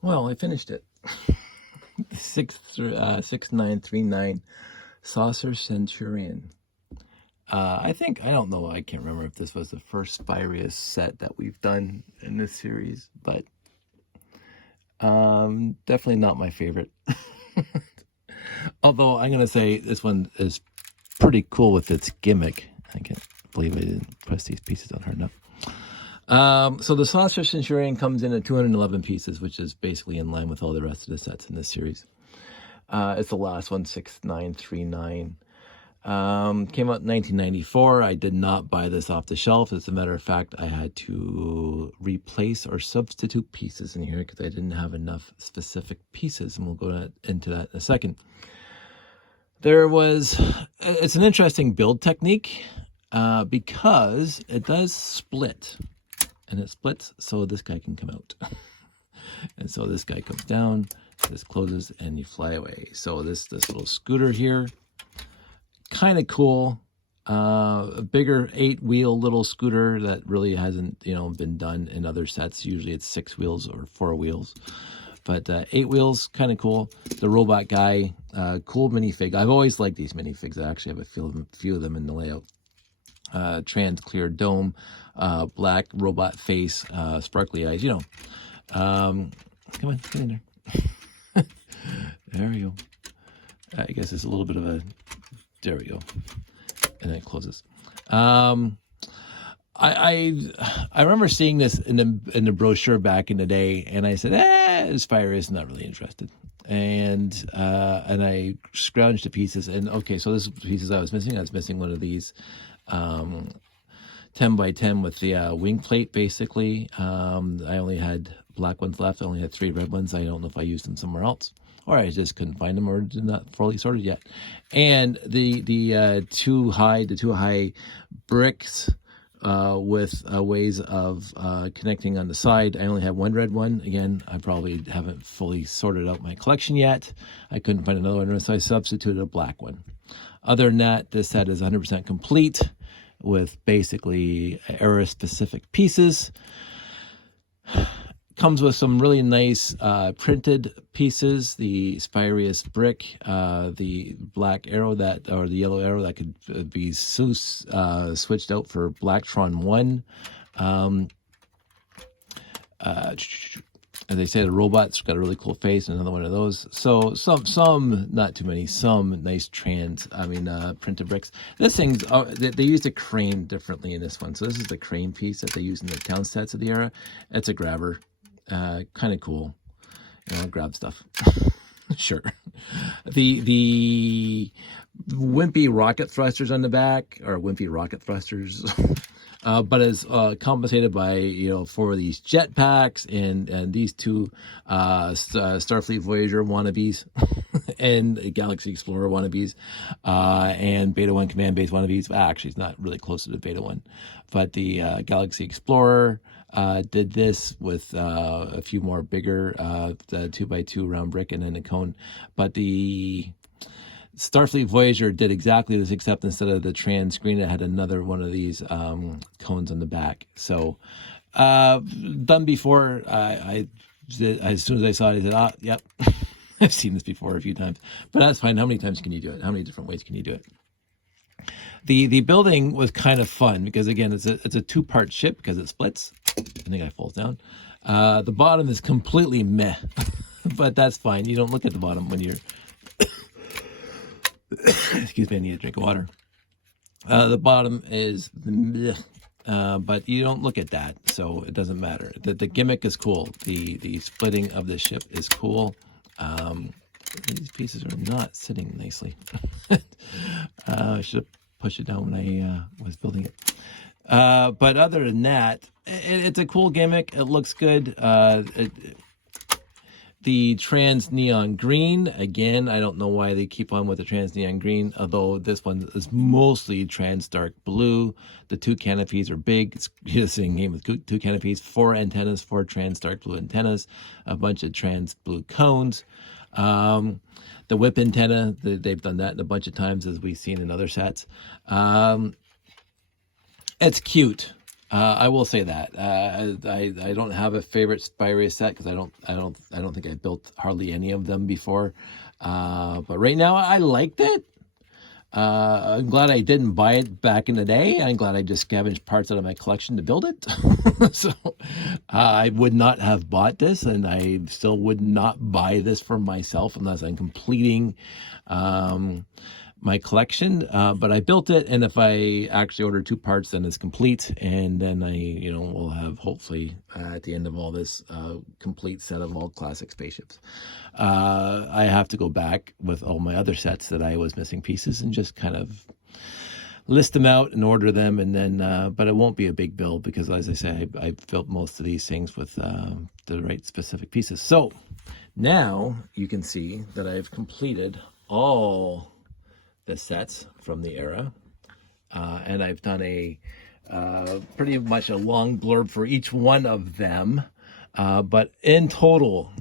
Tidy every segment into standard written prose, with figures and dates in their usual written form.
Well, I finished it. 6939 Saucer Centurion. I don't know, I can't remember if this was the first Spyrius set that we've done in this series, but definitely not my favorite. Although I'm going to say this one is pretty cool with its gimmick. I can't believe I didn't press these pieces on hard enough. So the Saucer Centurion comes in at 211 pieces, which is basically in line with all the rest of the sets in this series. It's the last one, 6939. Came out in 1994. I did not buy this off the shelf. As a matter of fact, I had to replace or substitute pieces in here because I didn't have enough specific pieces, and we'll go into that in a second. It's an interesting build technique because it does split, and it splits so this guy can come out. And so this guy comes down, this closes, and you fly away. So this little scooter here, kind of cool. A bigger 8-wheel little scooter that really hasn't, been done in other sets. Usually it's 6 wheels or 4 wheels. But 8 wheels, kind of cool. The robot guy, cool minifig. I've always liked these minifigs. I actually have a few of them in the layout. Trans clear dome, black robot face, sparkly eyes. Come on, get in there. There we go. I guess it's a little bit of a. There we go. And then it closes. I remember seeing this in the brochure back in the day, and I said, Spyrius is not really interested. And I scrounged the pieces, and okay, so this is the pieces I was missing. I was missing one of these 10 by 10 with the wing plate, basically. I only had black ones left. I only had 3 red ones. I don't know if I used them somewhere else, or I just couldn't find them, or did not fully sorted yet. And the two high bricks with ways of connecting on the side. I only have 1 red one. Again, I probably haven't fully sorted out my collection yet. I couldn't find another one, so I substituted a black one. Other than that, this set is 100% complete with basically era-specific pieces. Comes with some really nice printed pieces. The Spyrius brick, the black arrow or the yellow arrow that could be switched out for Blacktron 1. As I said, the robot's got a really cool face, another one of those. So some, not too many, some nice printed bricks. This thing's, they used a crane differently in this one. So this is the crane piece that they use in the town sets of the era. It's a grabber. Kind of cool. Grab stuff. Sure. The wimpy rocket thrusters on the back, or wimpy rocket thrusters, but is compensated by, 4 of these jetpacks and these 2 Starfleet Voyager wannabes and Galaxy Explorer wannabes and Beta 1 Command Base wannabes. Actually, it's not really close to the Beta 1, but the Galaxy Explorer did this with a few more bigger the 2x2 round brick and then a cone. But the Starfleet Voyager did exactly this, except instead of the trans screen, it had another one of these cones on the back. So done before. I did, as soon as I saw it, I said, yep. I've seen this before a few times, but that's fine. How many times can you do it? How many different ways can you do it? The building was kind of fun because, again, it's a 2-part ship because it splits. I think I falls down. The bottom is completely meh, but that's fine. You don't look at the bottom when you're excuse me, I need a drink of water. The bottom is but you don't look at that, so it doesn't matter. The gimmick is cool. The splitting of the ship is cool. These pieces are not sitting nicely. I should have pushed it down when I was building it. But other than that, it's a cool gimmick. It looks good. The trans neon green, again, I don't know why they keep on with the trans neon green, although this one is mostly trans dark blue. The 2 canopies are big. It's the same game with 2 canopies, 4 antennas, 4 trans dark blue antennas, a bunch of trans blue cones. The whip antenna, they've done that a bunch of times, as we've seen in other sets. It's cute. I will say that I don't have a favorite Spy Race set because I don't think I built hardly any of them before. But right now I liked it. I'm glad I didn't buy it back in the day. I'm glad I just scavenged parts out of my collection to build it. So I would not have bought this, and I still would not buy this for myself unless I'm completing my collection. But I built it, and if I actually order 2 parts, then it's complete, and then I, will have hopefully at the end of all this complete set of all classic spaceships. I have to go back with all my other sets that I was missing pieces and just kind of list them out and order them, and then but it won't be a big build because, as I say, I built most of these things with the right specific pieces. So now you can see that I've completed all the sets from the era, and I've done a pretty much a long blurb for each one of them, but in total,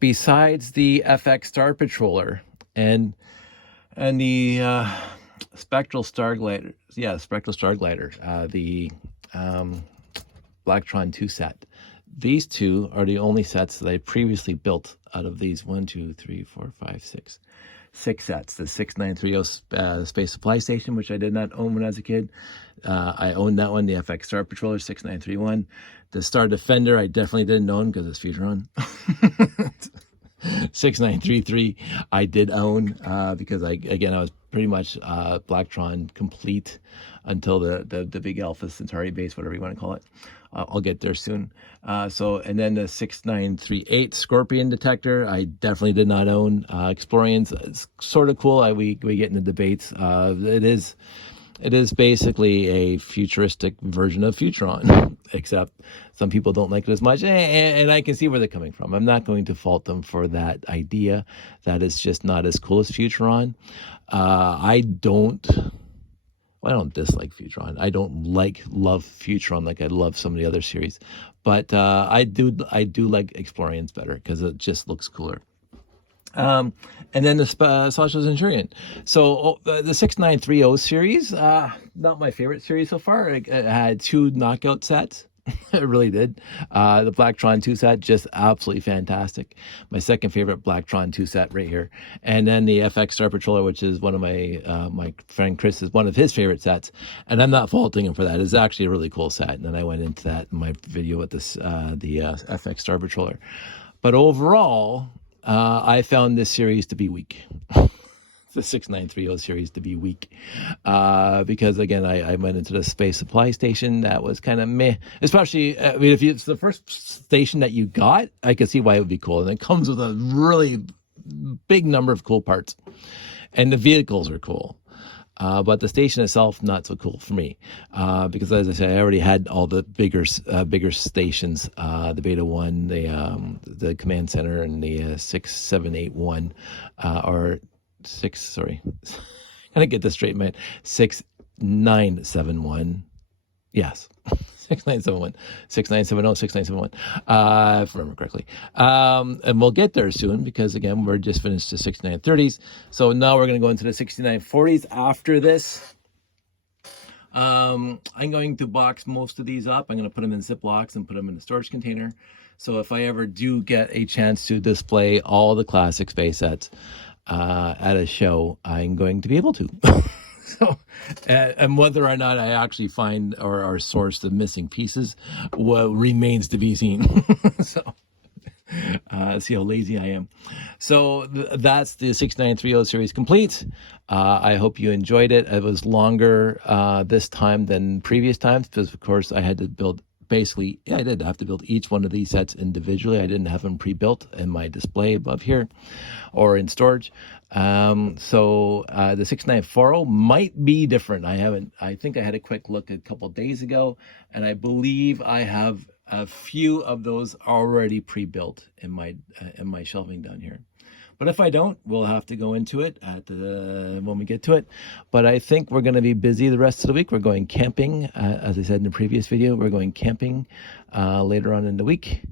besides the FX Star Patroller and the Spectral Star Glider, the Blacktron 2 set, these 2 are the only sets that I previously built out of these 1, 2, 3, 4, 5, 6 sets. The 6930 Space Supply Station, which I did not own when I was a kid. I owned that one, the FX Star Patroller 6931. The Star Defender, I definitely didn't own because it's Futuron. 6933, I did own because I was pretty much Blacktron complete until the big Alpha Centauri base, whatever you want to call it. I'll get there soon. And then the 6938 Scorpion detector, I definitely did not own. Explorians, it's sort of cool. We get into debates. It is basically a futuristic version of Futuron, except some people don't like it as much, and I can see where they're coming from. I'm not going to fault them for that idea. That is just not as cool as Futuron. I don't dislike Futuron. I don't love Futuron like I love some of the other series, but I do like Explorians better because it just looks cooler. And then the Saucer Centurion. So the 6930 series, not my favorite series so far. It had 2 knockout sets. It really did. The Blacktron 2 set, just absolutely fantastic. My second favorite Blacktron 2 set right here. And then the FX Star Patroller, which is one of my friend Chris is one of his favorite sets. And I'm not faulting him for that. It's actually a really cool set. And then I went into that in my video with this the FX Star Patroller. But overall, I found this series to be weak. The 6930 series to be weak because, again, I went into the Space Supply Station. That was kind of meh, especially if it's the first station that you got, I could see why it would be cool. And it comes with a really big number of cool parts, and the vehicles are cool. But the station itself, not so cool for me, because, as I said, I already had all the bigger stations, the Beta 1, the Command Center, and the 6781, or 6, sorry, gotta get this straight, man, 6971, yes. 6971, 6970, 6971, if I remember correctly. And we'll get there soon because, again, we're just finished the 6930s. So now we're going to go into the 6940s after this. I'm going to box most of these up. I'm going to put them in Ziplocs and put them in a storage container. So if I ever do get a chance to display all the classic space sets at a show, I'm going to be able to. So, and whether or not I actually find or source the missing pieces, remains to be seen. So, see how lazy I am. So that's the 6930 series complete. I hope you enjoyed it. It was longer this time than previous times because, of course, I had to build. Basically, I did have to build each one of these sets individually. I didn't have them pre-built in my display above here or in storage. So the 6940 might be different. I think I had a quick look a couple of days ago, and I believe I have a few of those already pre-built in my shelving down here. But if I don't, we'll have to go into it when we get to it. But I think we're going to be busy the rest of the week. We're going camping. As I said in the previous video, we're going camping later on in the week.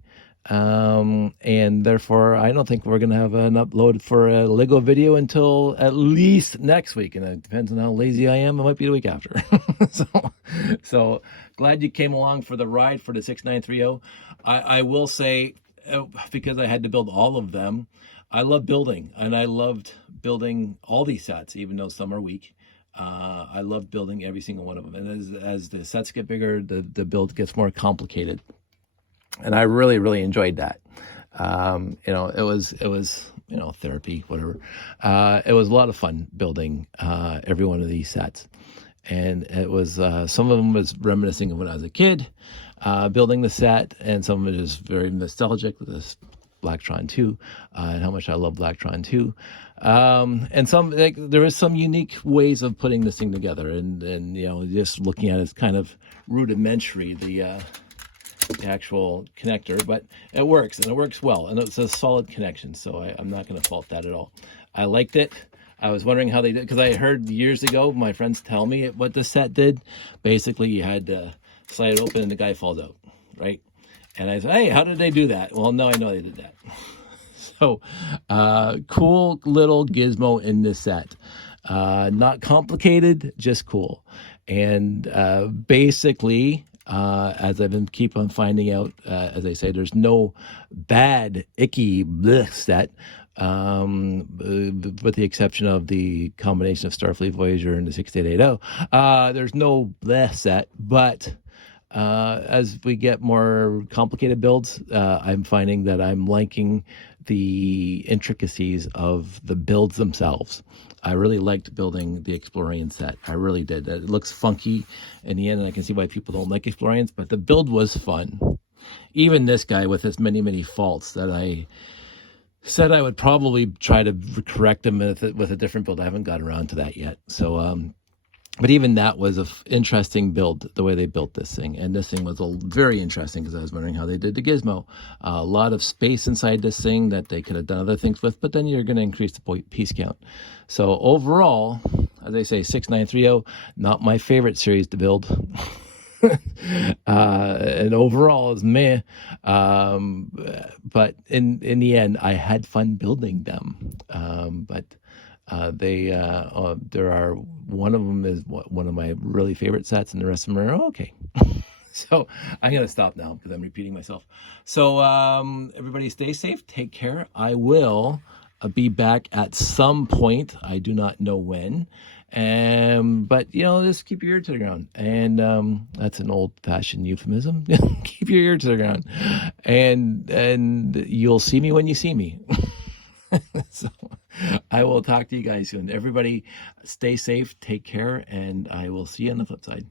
And therefore, I don't think we're going to have an upload for a Lego video until at least next week. And it depends on how lazy I am. It might be the week after. So glad you came along for the ride for the 6930. I will say, because I had to build all of them, I love building, and I loved building all these sets, even though some are weak. I love building every single one of them. And as the sets get bigger, the build gets more complicated. And I really, really enjoyed that. It was, therapy, whatever. It was a lot of fun building every one of these sets. And it was, some of them was reminiscing of when I was a kid, building the set, and some of it is very nostalgic with this Blacktron 2, and how much I love Blacktron 2. And some, like, there is some unique ways of putting this thing together, and just looking at it, it's kind of rudimentary, the actual connector, but it works, and it works well, and it's a solid connection, so I'm not going to fault that at all. I liked it. I was wondering how they did, because I heard years ago my friends tell me what the set did. Basically, you had to slide it open and the guy falls out, right? And I said, hey, how did they do that? Well, no, I know they did that. So, cool little gizmo in this set. Not complicated, just cool. And basically, as I've been keep on finding out, as I say, there's no bad, icky blech set, with the exception of the combination of Starfleet Voyager and the 6880. There's no blech set, but as we get more complicated builds, I'm finding that I'm liking the intricacies of the builds themselves. I really liked building the Explorian set. I really did. It looks funky in the end, and I can see why people don't like Explorians, but the build was fun. Even this guy with his many, many faults that I said I would probably try to correct him with a different build. I haven't got around to that yet. So, but even that was an interesting build, the way they built this thing. And this thing was very interesting because I was wondering how they did the gizmo. A lot of space inside this thing that they could have done other things with, but then you're going to increase the piece count. So overall, as I say, 6930, not my favorite series to build. And overall is meh. But in the end, I had fun building them. But there are, one of them is one of my really favorite sets, and the rest of them are okay. So I'm going to stop now because I'm repeating myself. So everybody stay safe. Take care. I will be back at some point. I do not know when. But just keep your ear to the ground. And that's an old-fashioned euphemism. Keep your ear to the ground. And you'll see me when you see me. So I will talk to you guys soon. Everybody stay safe, take care, and I will see you on the flip side.